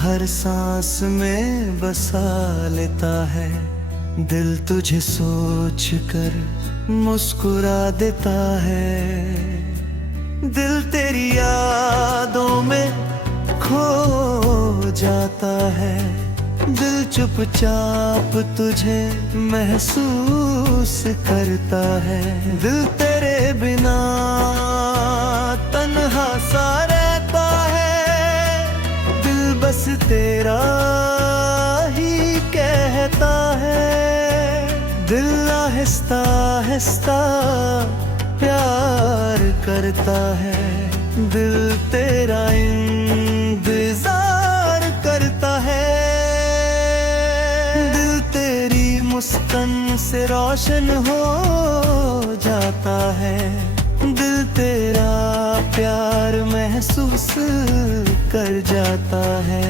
हर सांस में बसा लेता है। दिल तुझे सोच कर मुस्कुरा देता है। दिल तेरी यादों में खो जाता है। दिल चुपचाप तुझे महसूस करता है। दिल तेरे बिना तन्हा सा रहता है। दिल बस तेरा ही कहता है। दिल आहिस्ता आहिस्ता प्यार करता है। दिल तेरा इंतजार करता है। दिल तेरी मुस्कान से रोशन हो जाता है। दिल तेरा प्यार महसूस कर जाता है।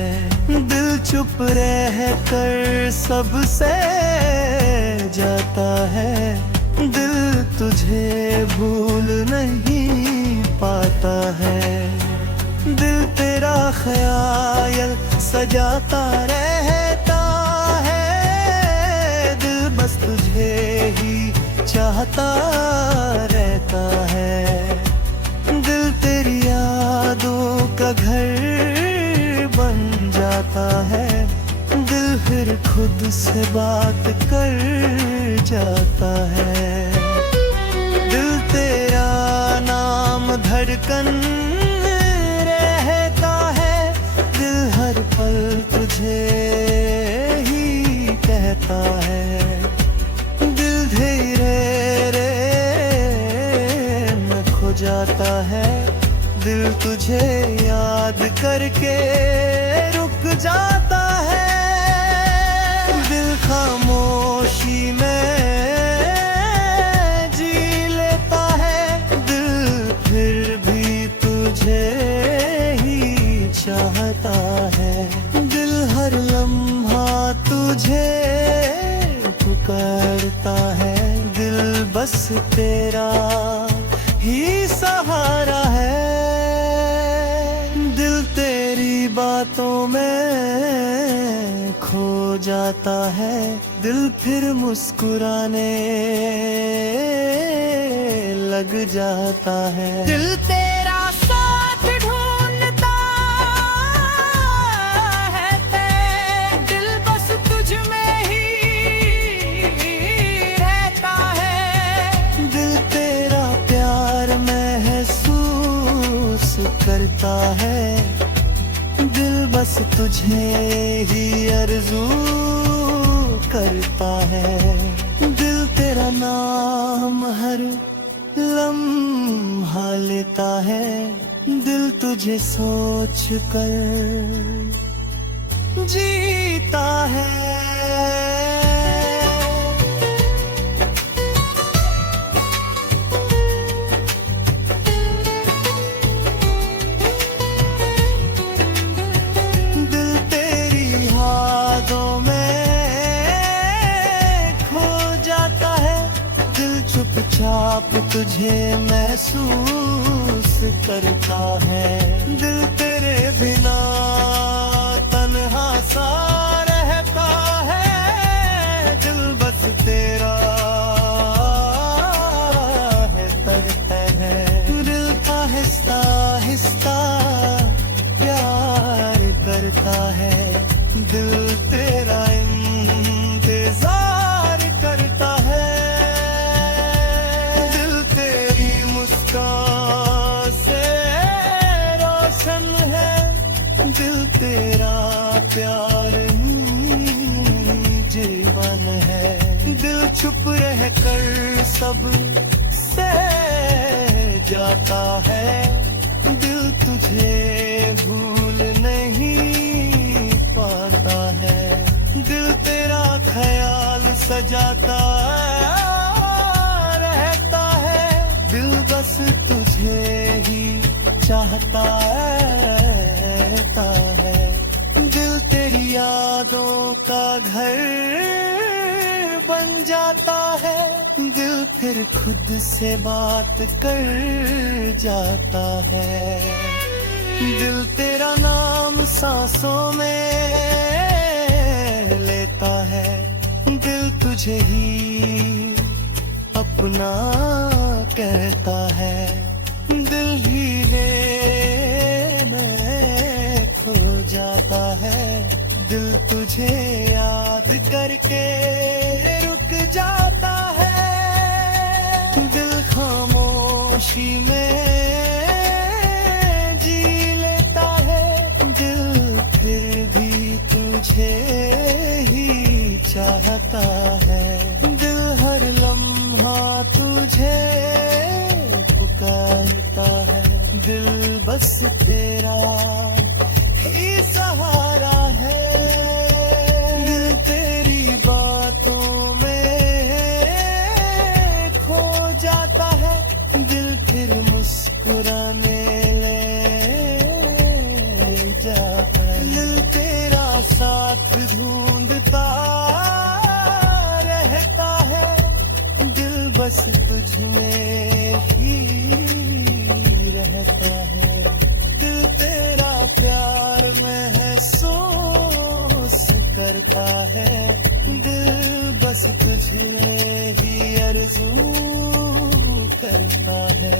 दिल चुप रह कर सबसे जाता है। दिल तुझे भूल नहीं पाता है। दिल तेरा ख्याल सजाता रहता है। दिल बस तुझे ही चाहता रहता है। दिल तेरी यादों का घर बन जाता है। दिल फिर खुद से बात कर जाता है। दिल तेरा नाम धड़कन रहता है। दिल हर पल तुझे ही कहता है। दिल धीरे में खो जाता है। दिल तुझे याद करके रुक जाता है। दिल खामोशी में जी लेता है। दिल फिर भी तुझे ही चाहता है। दिल हर लम्हा तुझे पुकारता है। दिल बस तेरा ही सहारा है। दिल तेरी बातों में खो जाता है। दिल फिर मुस्कुराने लग जाता है। दिल तेरा साथ ढूंढता है। दिल बस तुझ में ही रहता है। दिल तेरा प्यार महसूस करता है। दिल बस तुझे ही आरज़ू करता है। दिल तेरा नाम हर लम्हा लेता है। दिल तुझे सोच कर जीता है। चुपचाप तुझे महसूस करता है। दिल तेरे बिना तन्हा सा रहता है। दिल बस तेरा है करता है। दिल आहिस्ता आहिस्ता प्यार करता है। दिल तेरा इंतजार करता है। दिल तेरा प्यार जीवन है। दिल चुप रह कर सब से जाता है। दिल तुझे भूल नहीं पाता है। दिल तेरा ख्याल सजाता रहता है। दिल बस तुझे ही चाहता रहता है। दिल तेरी यादों का घर बन जाता है। दिल फिर खुद से बात कर जाता है। दिल तेरा नाम सांसों में लेता है दिल तुझे ही अपना कहता है, दिल ही में खो जाता है, दिल तुझे याद करके रुक जाता है, दिल खामोशी में जी लेता है, दिल फिर भी तुझे ही चाहता है, दिल हर लम्हा तुझे पुकारता है, दिल बस तेरा ही सहारा है, दिल तेरी बातों में खो जाता है, दिल फिर मुस्कुराने ले जाता है, दिल तेरा साथ ढूंढता रहता है, दिल बस तुझ में ही रहता है, दिल तेरा प्यार महसूस करता है, दिल बस तुझे ही आरज़ू करता है।